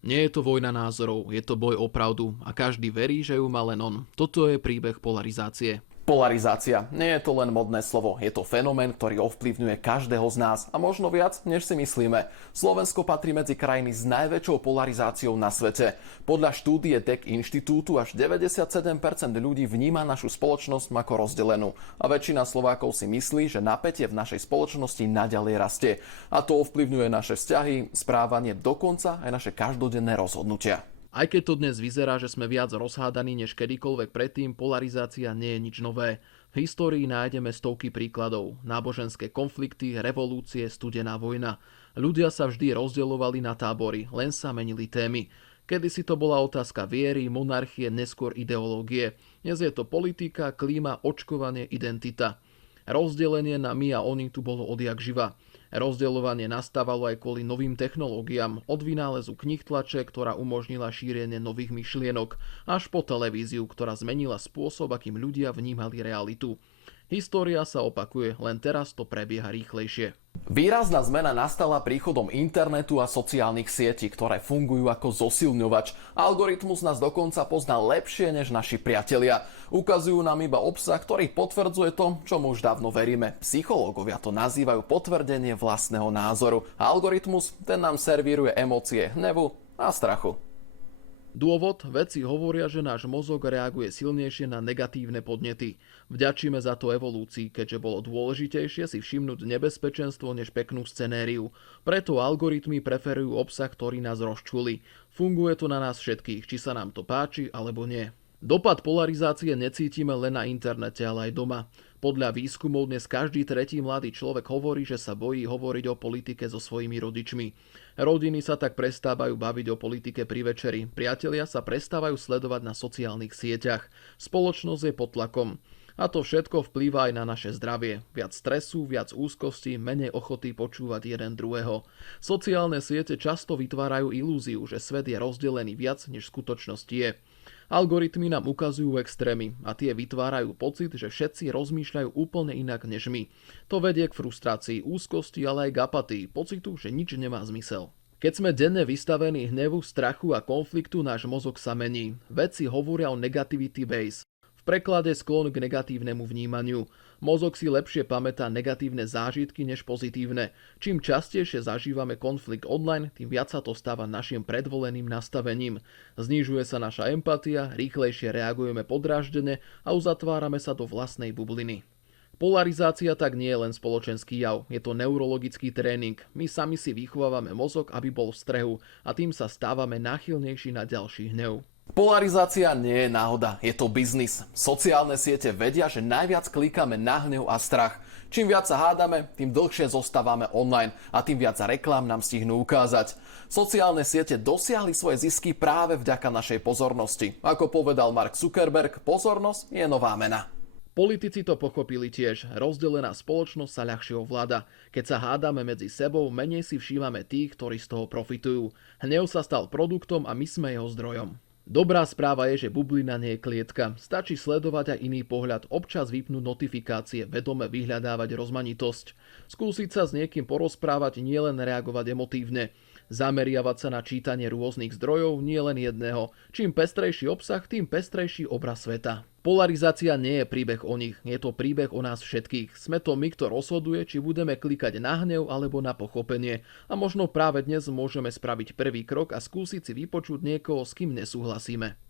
Nie je to vojna názorov, je to boj o pravdu a každý verí, že ju má len on. Toto je príbeh polarizácie. Polarizácia. Nie je to len modné slovo, je to fenomén, ktorý ovplyvňuje každého z nás a možno viac, než si myslíme. Slovensko patrí medzi krajiny s najväčšou polarizáciou na svete. Podľa štúdie DEC inštitútu až 97% ľudí vníma našu spoločnosť ako rozdelenú. A väčšina Slovákov si myslí, že napätie v našej spoločnosti naďalej rastie. A to ovplyvňuje naše vzťahy, správanie, dokonca aj naše každodenné rozhodnutia. Aj keď to dnes vyzerá, že sme viac rozhádaní než kedykoľvek predtým, polarizácia nie je nič nové. V histórii nájdeme stovky príkladov. Náboženské konflikty, revolúcie, studená vojna. Ľudia sa vždy rozdeľovali na tábory, len sa menili témy. Kedysi to bola otázka viery, monarchie, neskôr ideológie. Dnes je to politika, klíma, očkovanie, identita. Rozdelenie na my a oni tu bolo odjak živa. Rozdeľovanie nastávalo aj kvôli novým technológiám, od vynálezu knihtlače, ktorá umožnila šírenie nových myšlienok, až po televíziu, ktorá zmenila spôsob, akým ľudia vnímali realitu. História sa opakuje, len teraz to prebieha rýchlejšie. Výrazná zmena nastala príchodom internetu a sociálnych sietí, ktoré fungujú ako zosilňovač. Algoritmus nás dokonca pozná lepšie než naši priatelia. Ukazujú nám iba obsah, ktorý potvrdzuje to, čomu už dávno veríme. Psychológovia to nazývajú potvrdenie vlastného názoru. A algoritmus, ten nám servíruje emócie hnevu a strachu. Dôvod? Vedci hovoria, že náš mozog reaguje silnejšie na negatívne podnety. Vďačíme za to evolúcii, keďže bolo dôležitejšie si všimnúť nebezpečenstvo než peknú scenériu. Preto algoritmy preferujú obsah, ktorý nás rozčúli. Funguje to na nás všetkých, či sa nám to páči alebo nie. Dopad polarizácie necítime len na internete, ale aj doma. Podľa výskumov dnes každý tretí mladý človek hovorí, že sa bojí hovoriť o politike so svojimi rodičmi. Rodiny sa tak prestávajú baviť o politike pri večeri. Priatelia sa prestávajú sledovať na sociálnych sieťach. Spoločnosť je pod tlakom. A to všetko vplýva aj na naše zdravie. Viac stresu, viac úzkosti, menej ochoty počúvať jeden druhého. Sociálne siete často vytvárajú ilúziu, že svet je rozdelený viac, než v skutočnosti je. Algoritmy nám ukazujú extrémy a tie vytvárajú pocit, že všetci rozmýšľajú úplne inak než my. To vedie k frustrácii, úzkosti, ale aj k apatii, pocitu, že nič nemá zmysel. Keď sme denne vystavení hnevu, strachu a konfliktu, náš mozog sa mení. Vedci hovoria o negativity base. V preklade sklon k negatívnemu vnímaniu. Mozog si lepšie pamätá negatívne zážitky než pozitívne. Čím častejšie zažívame konflikt online, tým viac sa to stáva našim predvoleným nastavením. Znižuje sa naša empatia, rýchlejšie reagujeme podráždene a uzatvárame sa do vlastnej bubliny. Polarizácia tak nie je len spoločenský jav, je to neurologický tréning. My sami si vychovávame mozog, aby bol v strehu a tým sa stávame náchylnejší na ďalší hnev. Polarizácia nie je náhoda, je to biznis. Sociálne siete vedia, že najviac klikáme na hnev a strach. Čím viac sa hádame, tým dlhšie zostávame online a tým viac reklám nám stihnú ukázať. Sociálne siete dosiahli svoje zisky práve vďaka našej pozornosti. Ako povedal Mark Zuckerberg, pozornosť je nová mena. Politici to pochopili tiež. Rozdelená spoločnosť sa ľahšie ovláda. Keď sa hádame medzi sebou, menej si všímame tých, ktorí z toho profitujú. Hnev sa stal produktom a my sme jeho zdrojom. Dobrá správa je, že bublina nie je klietka. Stačí sledovať aj iný pohľad, občas vypnúť notifikácie, vedome vyhľadávať rozmanitosť. Skúsiť sa s niekým porozprávať, nielen reagovať emotívne. Zameriavať sa na čítanie rôznych zdrojov, nie len jedného. Čím pestrejší obsah, tým pestrejší obraz sveta. Polarizácia nie je príbeh o nich, je to príbeh o nás všetkých. Sme to my, kto rozhoduje, či budeme klikať na hnev alebo na pochopenie. A možno práve dnes môžeme spraviť prvý krok a skúsiť si vypočuť niekoho, s kým nesúhlasíme.